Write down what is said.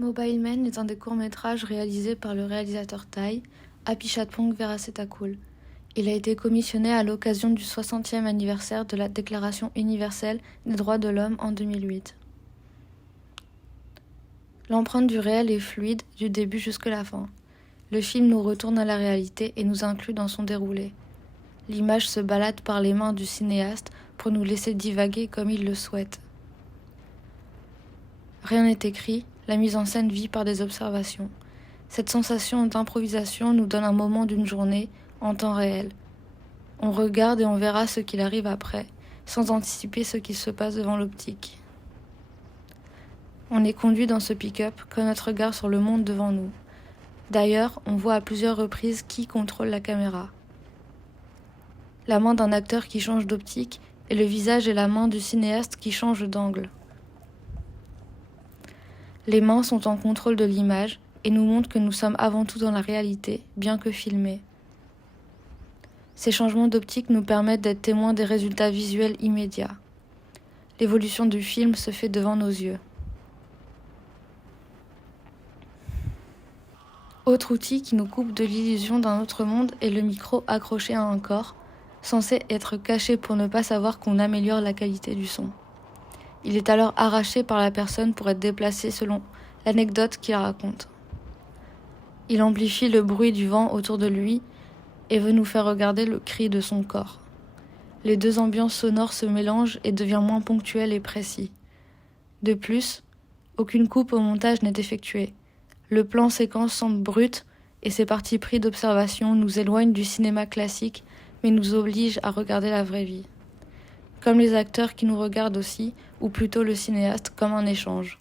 Mobile Man est un des courts-métrages réalisés par le réalisateur thaï Apichatpong Veerasettakul. Il a été commissionné à l'occasion du 60e anniversaire de la Déclaration universelle des droits de l'homme en 2008. L'empreinte du réel est fluide du début jusqu'à la fin. Le film nous retourne à la réalité et nous inclut dans son déroulé. L'image se balade par les mains du cinéaste pour nous laisser divaguer comme il le souhaite. Rien n'est écrit, la mise en scène vit par des observations. Cette sensation d'improvisation nous donne un moment d'une journée en temps réel. On regarde et on verra ce qu'il arrive après, sans anticiper ce qui se passe devant l'optique. On est conduit dans ce pick-up comme notre regard sur le monde devant nous. D'ailleurs, on voit à plusieurs reprises qui contrôle la caméra. La main d'un acteur qui change d'optique et le visage et la main du cinéaste qui changent d'angle. Les mains sont en contrôle de l'image et nous montrent que nous sommes avant tout dans la réalité, bien que filmés. Ces changements d'optique nous permettent d'être témoins des résultats visuels immédiats. L'évolution du film se fait devant nos yeux. Autre outil qui nous coupe de l'illusion d'un autre monde est le micro accroché à un corps, censé être caché pour ne pas savoir qu'on améliore la qualité du son. Il est alors arraché par la personne pour être déplacé selon l'anecdote qu'il raconte. Il amplifie le bruit du vent autour de lui et veut nous faire regarder le cri de son corps. Les deux ambiances sonores se mélangent et deviennent moins ponctuelles et précis. De plus, aucune coupe au montage n'est effectuée. Le plan séquence semble brut et ses parties pris d'observation nous éloignent du cinéma classique mais nous obligent à regarder la vraie vie. Comme les acteurs qui nous regardent aussi, ou plutôt le cinéaste, comme un échange.